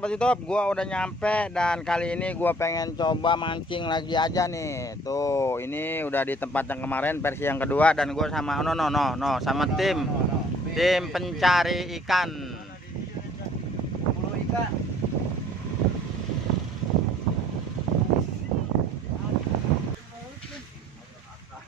Sahabat YouTube, gua udah nyampe dan kali ini gua pengen coba mancing lagi aja nih. Tuh, ini udah di tempat yang kemarin versi yang kedua dan gua sama sama tim pencari ikan.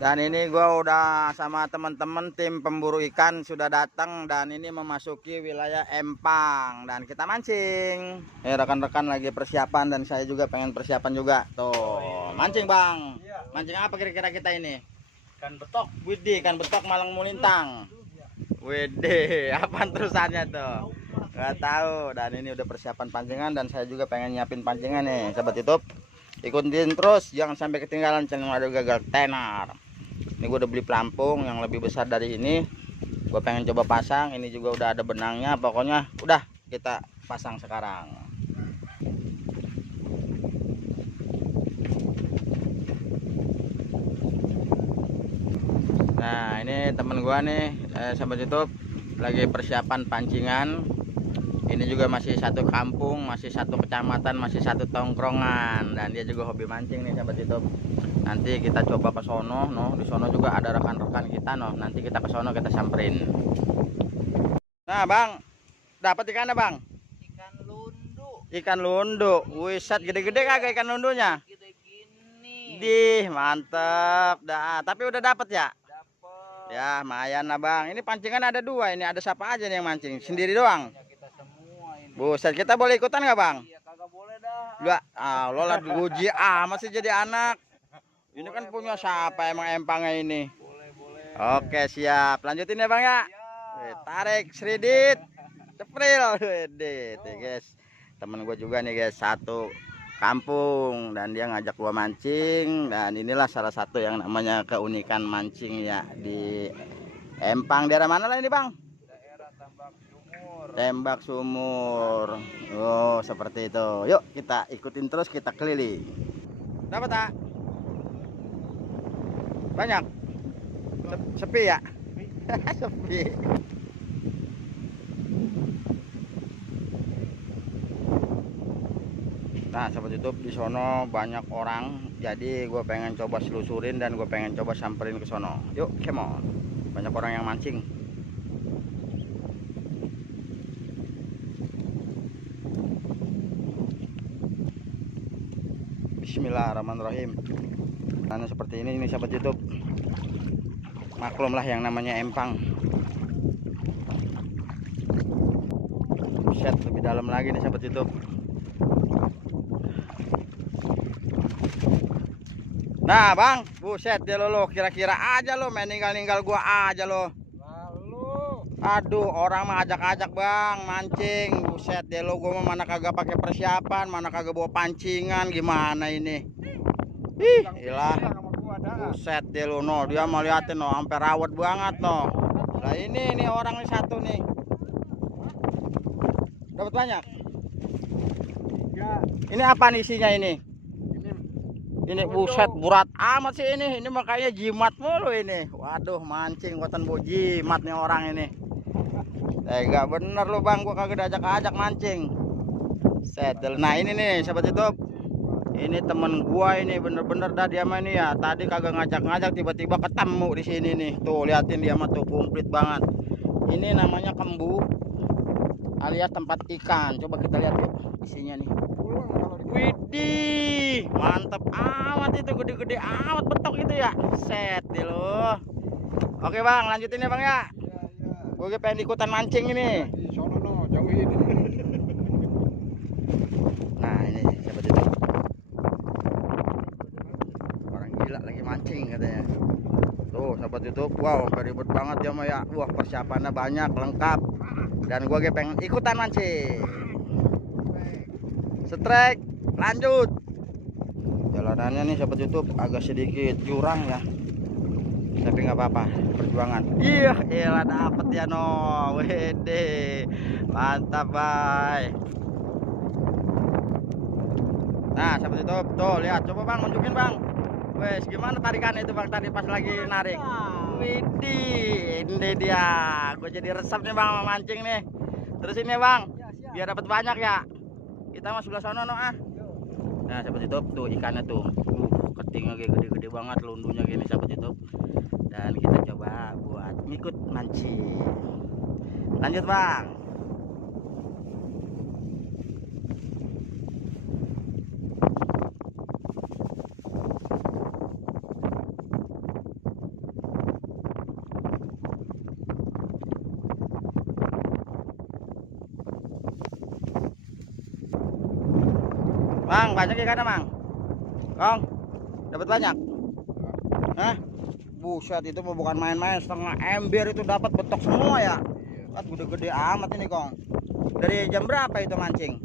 Dan ini gua udah sama teman-teman tim pemburu ikan sudah datang dan ini memasuki wilayah Empang dan kita mancing. Rekan-rekan lagi persiapan dan saya juga pengen persiapan juga. Tuh, mancing Bang. Mancing apa kira-kira kita ini? Ikan betok. Widih, ikan betok Malang Mulintang. Widih, apaan terusannya tuh? Gak tahu. Dan ini udah persiapan pancingan dan saya juga pengen nyiapin pancingan nih, sahabat YouTube. Ikutin terus, jangan sampai ketinggalan channel Madu Gagal Tenar. Ini gue udah beli pelampung yang lebih besar dari ini. Gue pengen coba pasang. Ini juga udah ada benangnya. Pokoknya udah kita pasang sekarang. Nah ini temen gue nih, sahabat YouTube, lagi persiapan pancingan. Ini juga masih satu kampung, masih satu kecamatan, masih satu tongkrongan, dan dia juga hobi mancing nih sahabat YouTube. Nanti kita coba ke sono, di sono juga ada rekan-rekan kita, nanti kita ke sono kita samperin. Nah bang, dapat ikannya bang? Ikan lundu. Ikan lundu, wiset gede-gede kagak ikan lundunya? Gede gini. Dih mantep, dah. Tapi udah dapat ya? Dapet. Ya lumayan lah bang. Ini pancingan ada dua, ini ada siapa aja nih yang mancing? Sendiri doang? Kita semua ini. Buset, kita boleh ikutan nggak bang? Iya kagak boleh dah. Lah, lo lah diuji masih jadi anak. Ini kan punya siapa emang empangnya ini? Boleh. Oke, siap. Lanjutin ya, Bang ya. Tarik seridit. Cepril. Wede, guys. Temen gue juga nih, guys. Satu kampung dan dia ngajak gua mancing dan inilah salah satu yang namanya keunikan mancing ya di Empang. Daerah mana lah ini, Bang? Daerah Tambak Sumur. Tembak Sumur. Oh, seperti itu. Yuk, kita ikutin terus, kita keliling. Dapat tak? Banyak? Sepi ya? Sepi. Nah, sahabat YouTube, di sono banyak orang. Jadi gue pengen coba selusurin dan gue pengen coba samperin ke sono. Yuk, come on. Banyak orang yang mancing. Bismillahirrahmanirrahim. Nah, seperti ini sahabat YouTube. Maklum lah yang namanya Empang. Set lebih dalam lagi nih sahabat YouTube. Nah bang, buset dia lo kira-kira aja lo main ninggal gua aja lo. Lalu. Aduh, orang mah ajak-ajak bang mancing. Buset deh lo, gua mah mana kagak pakai persiapan, mana kagak bawa pancingan, gimana ini? Ih, ilah. Buset deh lo, dia mau liatin sampai rawat banget Lah ini orang nih satu nih. Dapat banyak. Ya. Ini apa nih isinya ini? Ini buset berat amat sih ini makanya jimat mulu ini. Waduh, mancing buatan bu jimat nih orang ini. Tega bener lo bang, gua kagak diajak-ajak mancing. Setel. Nah ini nih sahabat YouTube. Ini temen gua ini bener-bener dah dia mah ini ya. Tadi kagak ngajak-ngajak tiba-tiba ketemu di sini nih. Tuh liatin dia mah tuh komplit banget. Ini namanya kembu alias tempat ikan. Coba kita lihat yuk isinya nih. Widih, mantap amat itu, gede-gede amat betok itu ya. Set deh lo. Oke bang, lanjutin ya bang ya. Gue pengen ikutan mancing ini. Di sono jauhin. Nah ini sahabat itu. Orang gila lagi mancing katanya. Tuh sahabat YouTube, wow ribet banget ya mah ya. Wah persiapannya banyak, lengkap. Dan gue pengen ikutan mancing. Strike, lanjut. Jalanannya nih sahabat YouTube agak sedikit jurang ya, tapi nggak apa-apa, perjuangan. Iya, elah dapet ya wede, mantap bay. Nah sahabat YouTube, tuh lihat, coba bang nunjukin bang. Wes gimana tarikan itu bang tadi pas lagi narik? Widih, ini dia. Gue jadi resep nih bang sama mancing nih. Terus ini bang, biar dapat banyak ya. Kita mas sebelah sana no ah. Nah sahabat YouTube tuh ikannya tuh. Ketingnya gede-gede banget, lundunya gini sahabat YouTube. Dan kita coba buat ngikut mancing. Lanjut bang. Bang, banyak ikannya bang. Kong, dapat banyak. Hah? Buset, itu bukan main-main, setengah ember itu dapat betok semua ya. Kan gede-gede amat ini Kong. Dari jam berapa itu mancing?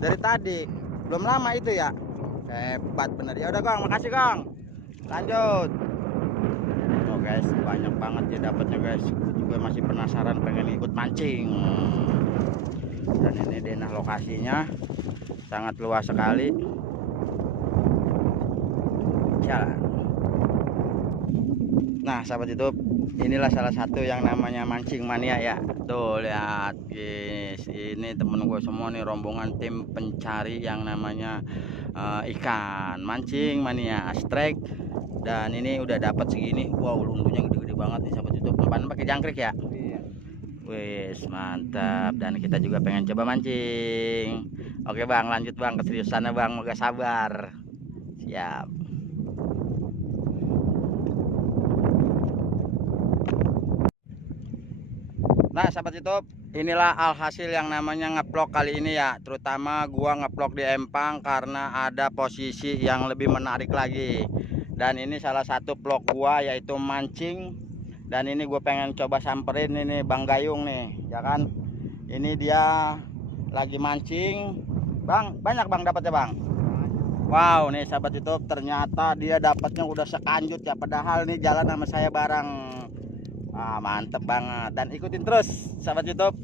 Dari tadi. Belum lama itu ya. Hebat bener. Ya udah Kong, makasih Kong. Lanjut. Oh guys, banyak banget ya dapatnya guys. Gue juga masih penasaran pengen ikut mancing. Dan ini denah lokasinya sangat luas sekali. Jalan. Nah sahabat YouTube, inilah salah satu yang namanya mancing mania ya. Tuh lihat guys, ini temen gue semua nih, rombongan tim pencari yang namanya ikan mancing mania strike. Dan ini udah dapat segini. Wow, lundunya gede-gede banget nih sahabat YouTube. Umpan pakai jangkrik ya. Wis mantap. Dan kita juga pengen coba mancing. Oke bang, lanjut bang, keseriusannya bang, moga sabar. Siap. Nah sahabat YouTube, inilah alhasil yang namanya ngeplok kali ini ya. Terutama gua ngeplok di empang karena ada posisi yang lebih menarik lagi. Dan ini salah satu vlog gua yaitu mancing. Dan ini gue pengen coba samperin ini Bang Gayung nih, ya kan. Ini dia lagi mancing. Bang, banyak bang dapatnya bang. Wow, nih sahabat YouTube, ternyata dia dapatnya udah sekanjut ya. Padahal nih jalan sama saya bareng. Mantep banget. Dan ikutin terus sahabat YouTube.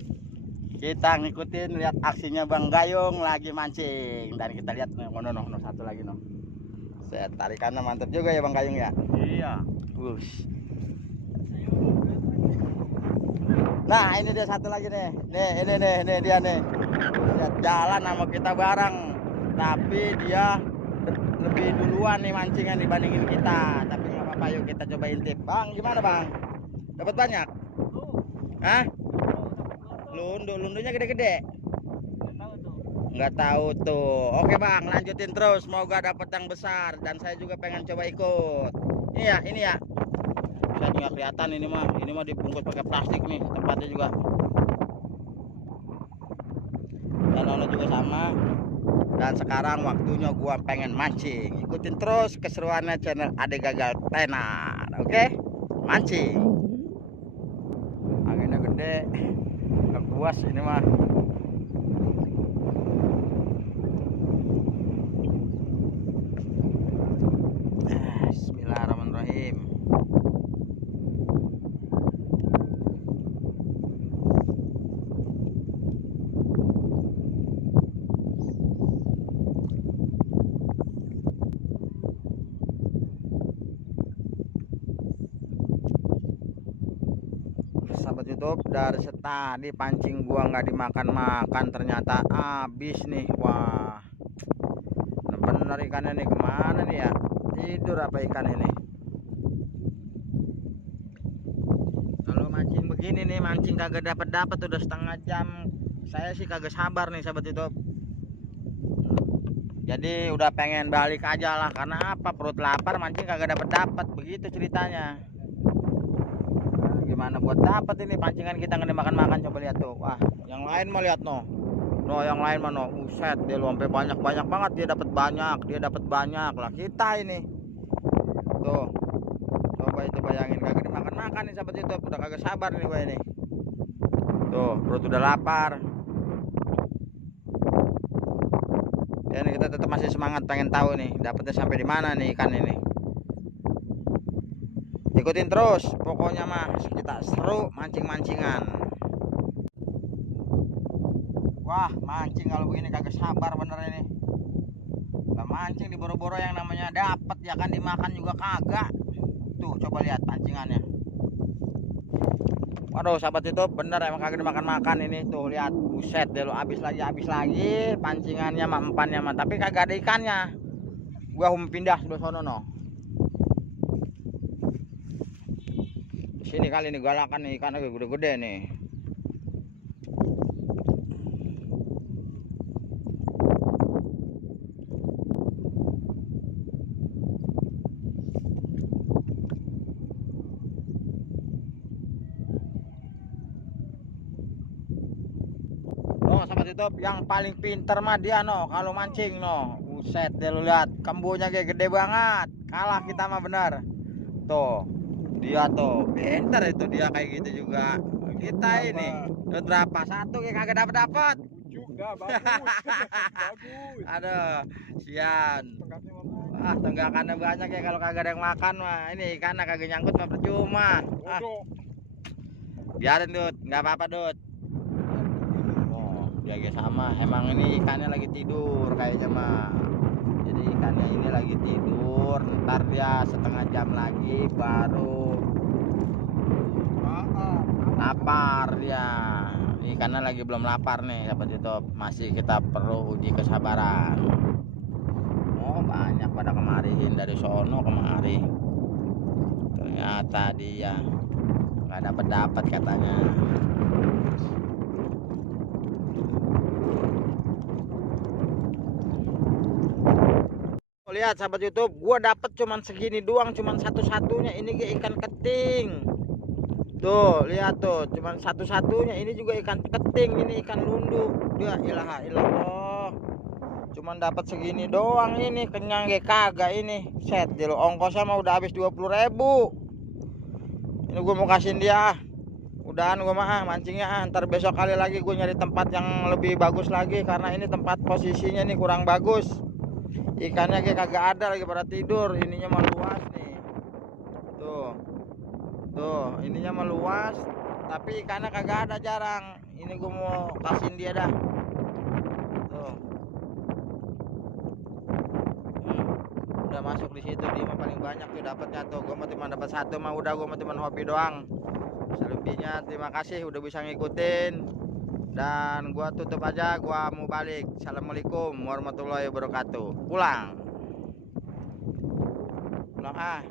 Kita ngikutin, lihat aksinya Bang Gayung lagi mancing. Dan kita lihat nih, no, satu lagi no. Saya tarikannya mantep juga ya Bang Gayung ya. Iya. Wush. Nah ini dia satu lagi nih. Ini dia nih. Lihat jalan sama kita bareng. Tapi dia lebih duluan nih mancingnya dibandingin kita. Tapi nggak apa-apa, yuk kita coba intip. Bang, gimana bang? Dapat banyak? Hah? Lundunya gede-gede? Nggak tahu tuh. Oke bang, lanjutin terus. Semoga dapat yang besar. Dan saya juga pengen coba ikut. Ini ya. Saya nggak kelihatan ini mah dibungkus pakai plastik nih tempatnya juga. Dan Ono juga sama. Dan sekarang waktunya gua pengen mancing. Ikutin terus keseruannya channel Ade Gagal Tenar. Oke? Mancing. Anginnya gede. Gak puas ini mah. Bismillahirrahmanirrahim. Sahabat YouTube, dari setadi pancing gua nggak dimakan-makan ternyata habis nih. Wah, bener ikannya nih, kemana nih ya? Tidur apa ikan ini? Kalau mancing begini nih, mancing kagak dapat udah setengah jam, saya sih kagak sabar nih sahabat YouTube. Jadi udah pengen balik aja lah, karena apa? Perut lapar, mancing kagak dapat begitu ceritanya. Gimana buat dapat ini pancingan kita nggak dimakan-makan? Coba lihat tuh. Wah, yang lain mau lihat no. No, yang lain mah no. Uset, dia lompe banyak banget, dia dapat banyak lah. Kita ini. Tuh. Coba itu bayangin, kagak dimakan-makan nih sahabat YouTube. Udah kagak sabar nih gue ini. Tuh, perut udah lapar. Dan kita tetap masih semangat pengen tahu nih dapatnya sampai di mana nih ikan ini. Ikutin terus, pokoknya mah kita seru mancing-mancingan. Wah, mancing kalau begini kagak sabar bener ini. Gak mancing di boro-boro yang namanya dapat ya kan, dimakan juga kagak. Tuh coba lihat pancingannya. Waduh sahabat YouTube, bener emang kagak dimakan-makan ini tuh, lihat buset deh lo, habis lagi pancingannya mah, empannya mah, tapi kagak ada ikannya. Gua mau pindah sebelah sono no. Sini kali ini galakan nih, ikan lagi gede-gede nih. Oh, sahabat YouTube, yang paling pinter mah dia no, kalau mancing no. Buset deh lu lihat, kembunya kayak gede banget. Kalah kita mah bener. Tuh, dia tuh pinter itu, dia kayak gitu juga. Kita ini udah berapa? Satu kayak kagak dapat. Juga bagus. Bagus. Aduh, sian. Tengkapnya mana? Ah, tenggakannya banyak ya, kalau kagak ada yang makan mah. Ini ikannya kagak nyangkut mah percuma. Ah, Bodoh. biarin Dut, nggak apa-apa Dut. Oh, dia sama. Emang ini ikannya lagi tidur kayaknya mah. Jadi ikannya ini lagi tidur. Ntar dia setengah jam lagi baru lapar dia. Ikannya lagi belum lapar nih sahabat YouTube. Masih kita perlu uji kesabaran. Oh, banyak pada kemariin dari sono kemari. Ternyata dia nggak dapat katanya. Lihat sahabat YouTube, gua dapat cuman segini doang, cuman satu-satunya ini ikan keting. Tuh, lihat tuh, cuman satu-satunya ini juga ikan keting, ini ikan lunduk. Ya ilaha illallah. Cuman dapat segini doang ini, kenyang kagak ini. Set, dia lo ongkosnya mah udah habis 20.000. Ini gua mau kasihin dia. Udahan gua mah mancingnya, ntar besok kali lagi gua nyari tempat yang lebih bagus lagi, karena ini tempat posisinya nih kurang bagus. Ikannya kayak kagak ada lagi pada tidur. Ininya mah luas nih. Tuh ininya mah luas, tapi ikannya kagak ada, jarang. Ini gue mau kasihin dia dah. Tuh. Udah masuk di situ, dia mah paling banyak tuh dapatnya tuh. Gue mah cuma dapat satu mah udah, gue mah cuma hobi doang. Selebihnya terima kasih udah bisa ngikutin. Dan gua tutup aja, gua mau balik. Assalamualaikum warahmatullahi wabarakatuh. Pulang ah.